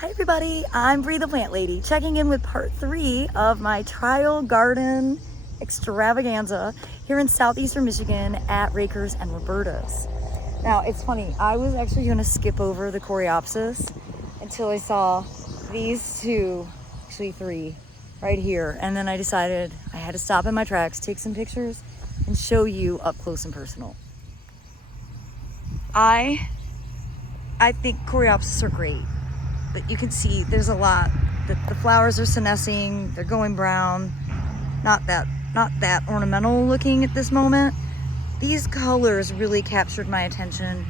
Hi everybody, I'm Bree the Plant Lady, checking in with part 3 of my trial garden extravaganza here in southeastern Michigan at Rakers and Roberta's. Now it's funny, I was actually going to skip over the coreopsis until I saw these two, actually 3, right here, and then I decided I had to stop in my tracks, take some pictures, and show you up close and personal. I think coreopsis are great. But you can see there's a lot. The flowers are senescing, they're going brown. Not that ornamental looking at this moment. These colors really captured my attention.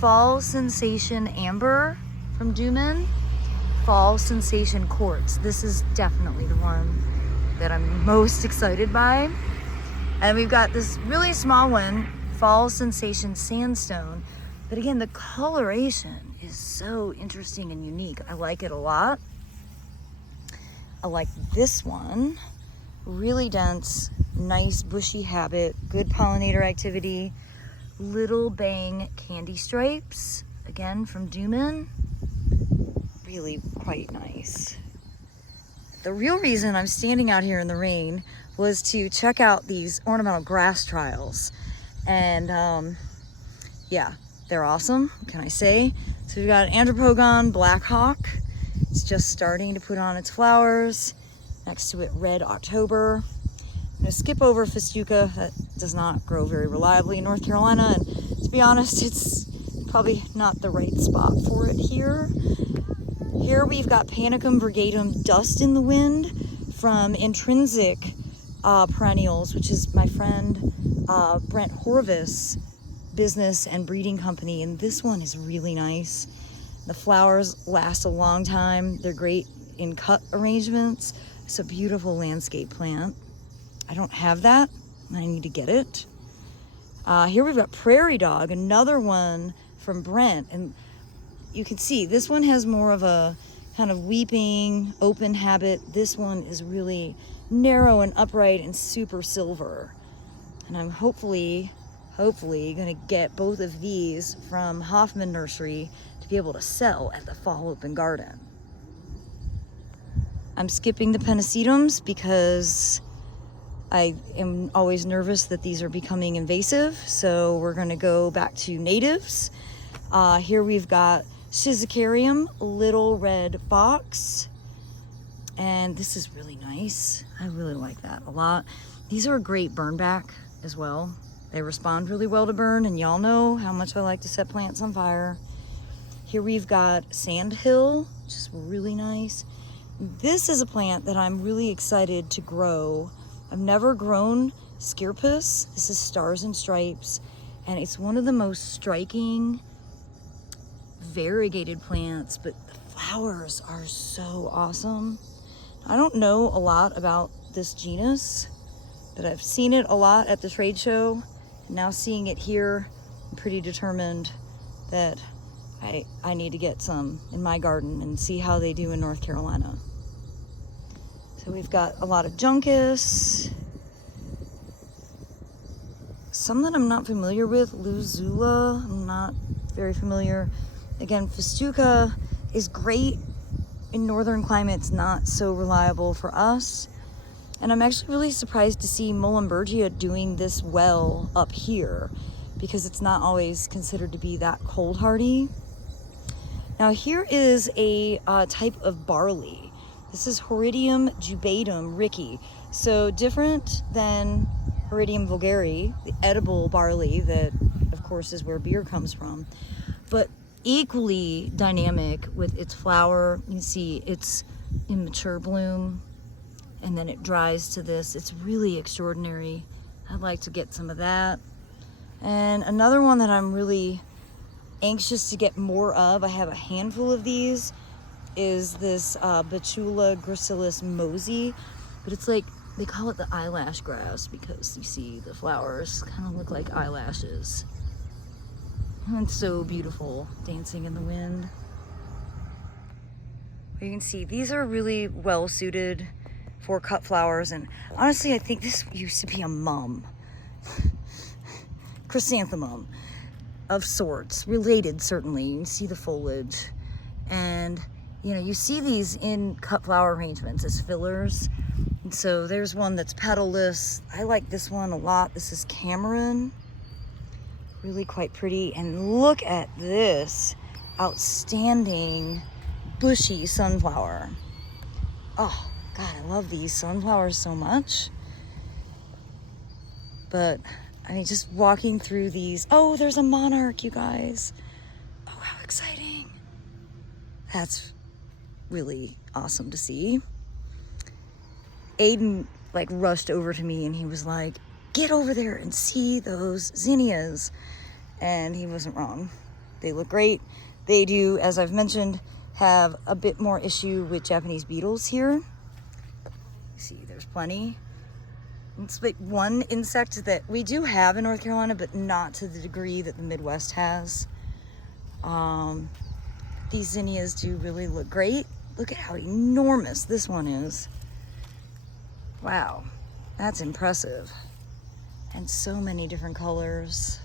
Fall Sensation Amber from Duman, Fall Sensation Quartz. This is definitely the one that I'm most excited by. And we've got this really small one, Fall Sensation Sandstone. But again, the coloration is so interesting and unique. I like it a lot. I like this one. Really dense, nice bushy habit, good pollinator activity. Little Bang Candy Stripes, again from Duman. Really quite nice. The real reason I'm standing out here in the rain was to check out these ornamental grass trials. And yeah, they're awesome, what can I say? So we've got Andropogon Black Hawk. It's just starting to put on its flowers. Next to it, Red October. I'm gonna skip over Festuca. That does not grow very reliably in North Carolina, and to be honest, it's probably not the right spot for it here. Here we've got Panicum virgatum Dust in the Wind from Intrinsic Perennials, which is my friend Brent Horvis' business and breeding company, and this one is really nice. The flowers last a long time. They're great in cut arrangements. It's a beautiful landscape plant. I don't have that. I need to get it. Here we've got Prairie Dog, another one from Brent, and you can see this one has more of a kind of weeping open habit. This one is really narrow and upright and super silver, and I'm hopefully gonna get both of these from Hoffman Nursery to be able to sell at the Fall Open Garden. I'm skipping the pennisetums because I am always nervous that these are becoming invasive, so we're gonna go back to natives. Here we've got Schizocarium Little Red Fox, and this is really nice. I really like that a lot. These are a great burn back as well. They respond really well to burn, and y'all know how much I like to set plants on fire. Here we've got Sandhill, which is really nice. This is a plant that I'm really excited to grow. I've never grown Scirpus. This is Stars and Stripes, and it's one of the most striking variegated plants, but the flowers are so awesome. I don't know a lot about this genus, but I've seen it a lot at the trade show. Now seeing it here, I'm pretty determined that I need to get some in my garden and see how they do in North Carolina. So we've got a lot of Juncus. Some that I'm not familiar with, Luzula, I'm not very familiar. Again, Festuca is great in northern climates, not so reliable for us. And I'm actually really surprised to see Muhlenbergia doing this well up here, because it's not always considered to be that cold hardy. Now here is a type of barley. This is Horridium jubatum Ricky. So different than Horridium vulgare, the edible barley that of course is where beer comes from, but equally dynamic with its flower. You can see it's in mature bloom, and then it dries to this. It's really extraordinary. I'd like to get some of that. And another one that I'm really anxious to get more of, I have a handful of these, is this Betula gracilis mosey. But it's like, they call it the eyelash grass because you see the flowers kind of look like eyelashes. And it's so beautiful, dancing in the wind. You can see these are really well suited for cut flowers, and honestly I think this used to be a mum chrysanthemum of sorts, related certainly. You can see the foliage, and you know, you see these in cut flower arrangements as fillers. And so there's one that's petalless. I like this one a lot. This is Cameron. Really quite pretty. And look at this outstanding bushy sunflower. Oh, God, I love these sunflowers so much. But, I mean, just walking through these. Oh, there's a monarch, you guys. Oh, how exciting. That's really awesome to see. Aiden, like, rushed over to me and he was like, get over there and see those zinnias. And he wasn't wrong. They look great. They do, as I've mentioned, have a bit more issue with Japanese beetles here. You see, there's plenty. It's like one insect that we do have in North Carolina, but not to the degree that the Midwest has. These zinnias do really look great. Look at how enormous this one is. Wow, that's impressive. And so many different colors.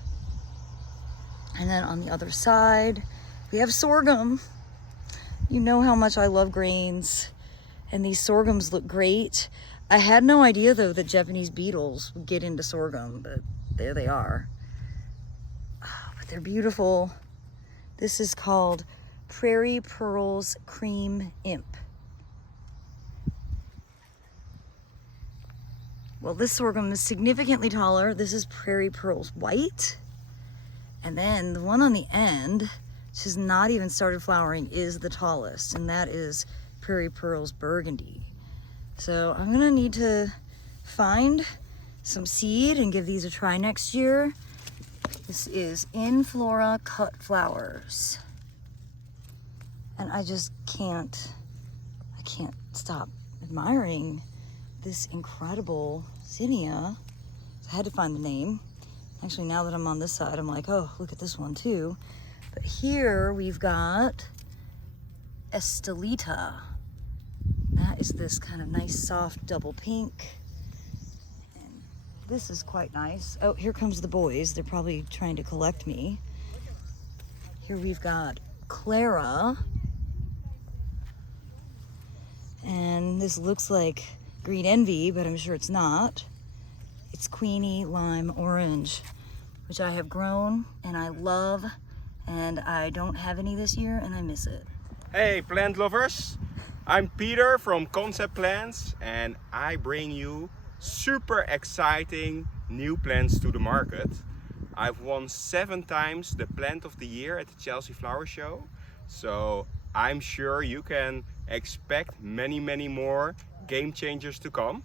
And then on the other side, we have sorghum. You know how much I love grains. And these sorghums look great. I had no idea, though, that Japanese beetles would get into sorghum, but there they are. Oh, but they're beautiful. This is called Prairie Pearls Cream Imp. Well, this sorghum is significantly taller. This is Prairie Pearls White. And then the one on the end, which has not even started flowering, is the tallest, and that is Prairie Pearls Burgundy. So I'm gonna need to find some seed and give these a try next year. This is In Flora Cut Flowers. And I just can't stop admiring this incredible zinnia. I had to find the name. Actually, now that I'm on this side, I'm like, oh, look at this one too. But here we've got Estelita. That is this kind of nice, soft double pink. And this is quite nice. Oh, here comes the boys. They're probably trying to collect me. Here we've got Clara. And this looks like Green Envy, but I'm sure it's not. It's Queenie Lime Orange, which I have grown and I love, and I don't have any this year and I miss it. Hey plant lovers, I'm Peter from Concept Plants and I bring you super exciting new plants to the market. I've won 7 times the Plant of the Year at the Chelsea Flower Show, so I'm sure you can expect many more game changers to come.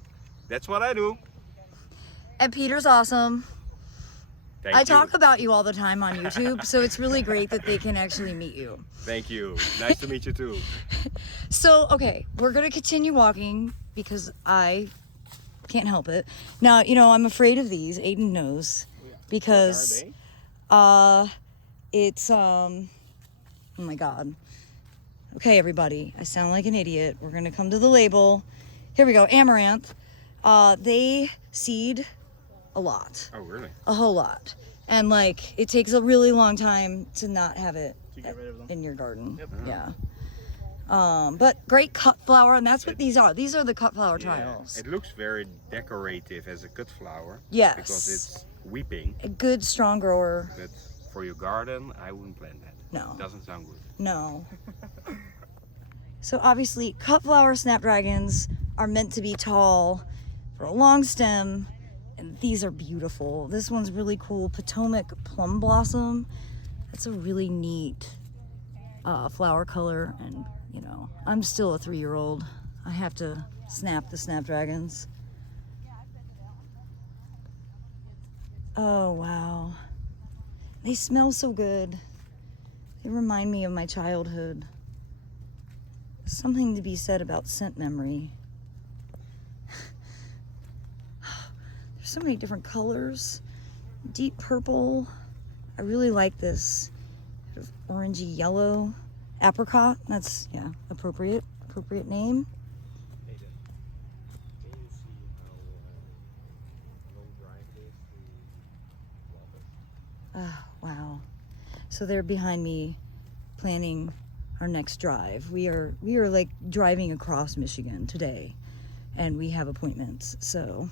That's what I do. And Peter's awesome. Thank I you. talk about you all the time on YouTube, so it's really great that they can actually meet you. Thank you. Nice to meet you too. So, okay, we're gonna continue walking because I can't help it. Now, you know, I'm afraid of these. Aiden knows because it's oh my God. Okay, everybody, I sound like an idiot. We're gonna come to the label. Here we go, amaranth. They seed a lot. Oh, really? A whole lot. And like, it takes a really long time to not have it in your garden. Yep. Yeah. But great cut flower, and that's what these are. These are the cut flower trials. It looks very decorative as a cut flower. Yes. Because it's weeping. A good strong grower. But for your garden, I wouldn't plant that. No. It doesn't sound good. No. So obviously, cut flower snapdragons are meant to be tall for a long stem. And these are beautiful. This one's really cool. Potomac Plum Blossom. That's a really neat flower color. And, you know, I'm still a 3-year-old. I have to snap the snapdragons. Oh, wow. They smell so good. They remind me of my childhood. There's something to be said about scent memory. There's so many different colors. Deep purple. I really like this sort of orangey yellow. Apricot. That's, yeah, appropriate name. Oh, wow. So they're behind me planting our next drive. We are like driving across Michigan today, and we have appointments, so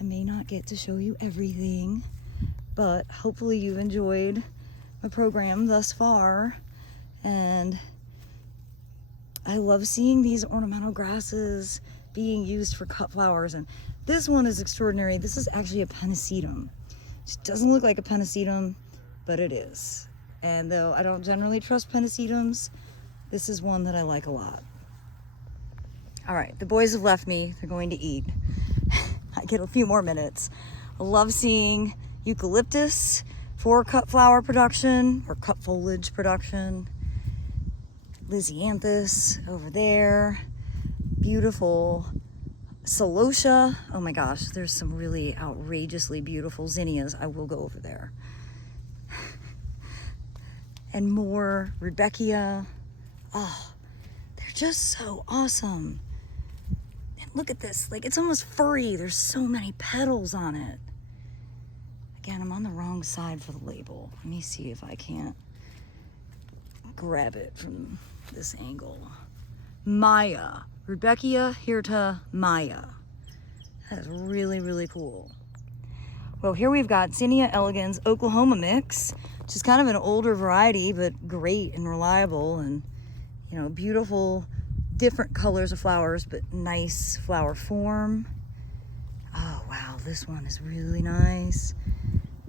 I may not get to show you everything, but hopefully you've enjoyed my program thus far. And I love seeing these ornamental grasses being used for cut flowers. And this one is extraordinary. This is actually a pennisetum. It doesn't look like a pennisetum, but it is. And though I don't generally trust pennisetums, this is one that I like a lot. All right, the boys have left me. They're going to eat. I get a few more minutes. I love seeing eucalyptus for cut flower production or cut foliage production. Lisianthus over there. Beautiful celosia. Oh my gosh, there's some really outrageously beautiful zinnias. I will go over there. And more rudbeckia. Oh, they're just so awesome. And look at this, like it's almost furry. There's so many petals on it. Again, I'm on the wrong side for the label. Let me see if I can't grab it from this angle. Maya, Rudbeckia hirta Maya. That is really, really cool. Well, here we've got Zinnia elegans Oklahoma mix, which is kind of an older variety, but great and reliable, and you know, beautiful, different colors of flowers, but nice flower form. Oh wow, this one is really nice.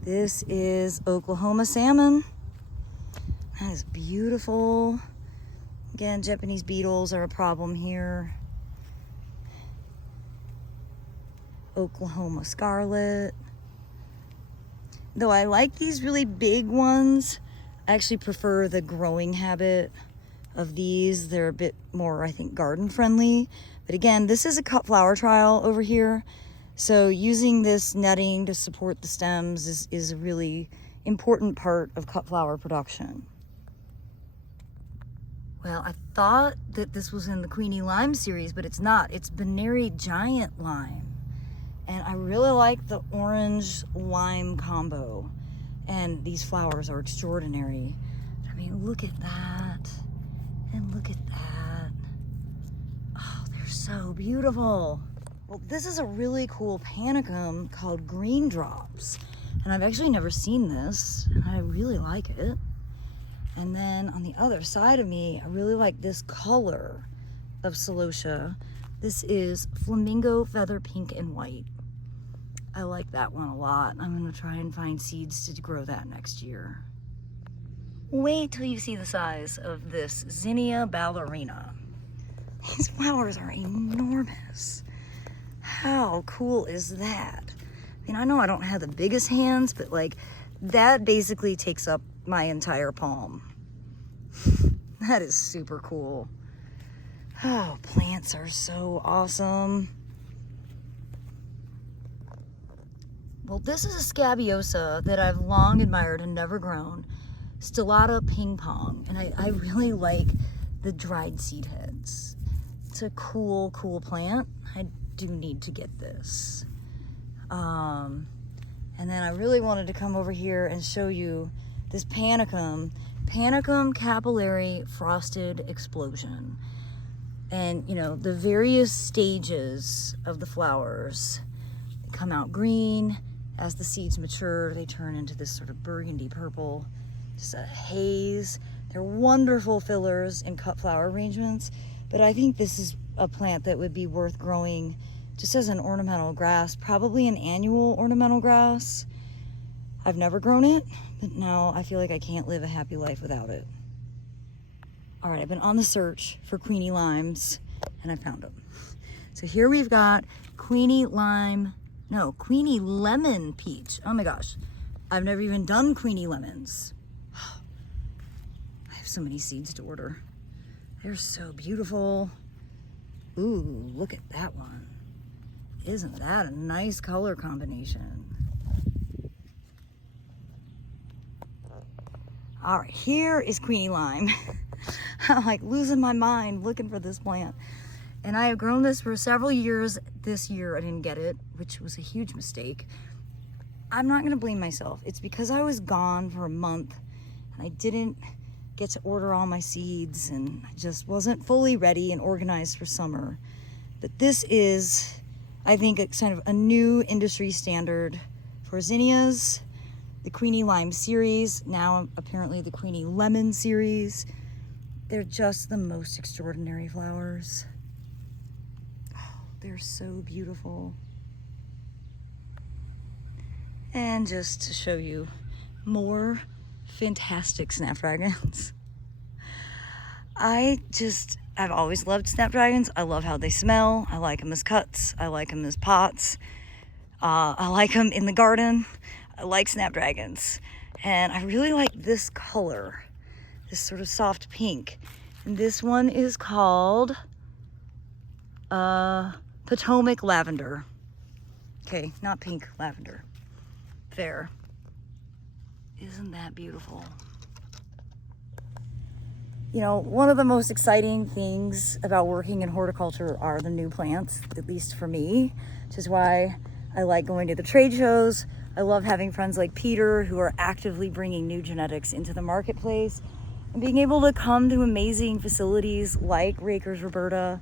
This is Oklahoma salmon. That is beautiful. Again, Japanese beetles are a problem here. Oklahoma scarlet. Though I like these really big ones, I actually prefer the growing habit of these. They're a bit more, I think, garden friendly. But again, this is a cut flower trial over here. So using this netting to support the stems is a really important part of cut flower production. Well, I thought that this was in the Queenie Lime series, but it's not. It's Benary Giant Lime. And I really like the orange lime combo. And these flowers are extraordinary. I mean, look at that. And look at that. Oh, they're so beautiful. Well, this is a really cool panicum called Green Drops. And I've actually never seen this. And I really like it. And then on the other side of me, I really like this color of celosia. This is Flamingo Feather Pink and White. I like that one a lot. I'm gonna try and find seeds to grow that next year. Wait till you see the size of this Zinnia ballerina. These flowers are enormous. How cool is that? I mean, I know I don't have the biggest hands, but like that basically takes up my entire palm. That is super cool. Oh, plants are so awesome. Well, this is a scabiosa that I've long admired and never grown. Stellata ping pong. And I really like the dried seed heads. It's a cool, cool plant. I do need to get this. And then I really wanted to come over here and show you this panicum capillary frosted explosion. And you know, the various stages of the flowers come out green. As the seeds mature, they turn into this sort of burgundy purple, just a haze. They're wonderful fillers in cut flower arrangements, but I think this is a plant that would be worth growing just as an ornamental grass, probably an annual ornamental grass. I've never grown it, but now I feel like I can't live a happy life without it. All right, I've been on the search for Queenie limes, and I found them. So here we've got Queenie lemon peach. Oh my gosh, I've never even done Queenie lemons. I have so many seeds to order. They're so beautiful. Ooh, look at that one. Isn't that a nice color combination? All right, here is Queenie lime. I'm like losing my mind looking for this plant. And I have grown this for several years. This year I didn't get it, which was a huge mistake. I'm not gonna blame myself. It's because I was gone for a month and I didn't get to order all my seeds, and I just wasn't fully ready and organized for summer. But this is, I think, a kind of a new industry standard for zinnias. The Queenie Lime series, now apparently the Queenie Lemon series. They're just the most extraordinary flowers. Oh, they're so beautiful. And just to show you more fantastic snapdragons. I've always loved snapdragons. I love how they smell. I like them as cuts. I like them as pots. I like them in the garden. I like snapdragons. And I really like this color, this sort of soft pink. And this one is called Potomac Lavender. Okay, not pink, lavender. There. Isn't that beautiful? You know, one of the most exciting things about working in horticulture are the new plants, at least for me, which is why I like going to the trade shows. I love having friends like Peter who are actively bringing new genetics into the marketplace, and being able to come to amazing facilities like Raker-Roberta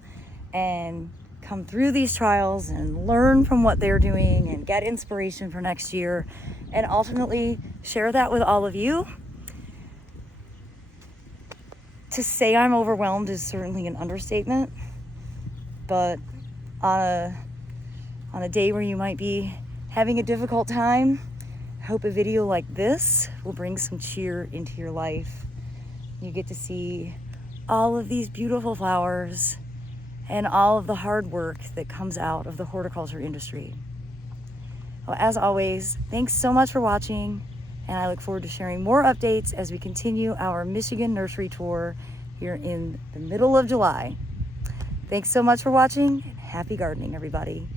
and come through these trials and learn from what they're doing and get inspiration for next year, and ultimately share that with all of you. To say I'm overwhelmed is certainly an understatement, but on a day where you might be having a difficult time, I hope a video like this will bring some cheer into your life. You get to see all of these beautiful flowers and all of the hard work that comes out of the horticulture industry. Well, as always, thanks so much for watching, and I look forward to sharing more updates as we continue our Michigan nursery tour here in the middle of July. Thanks so much for watching, and happy gardening, everybody.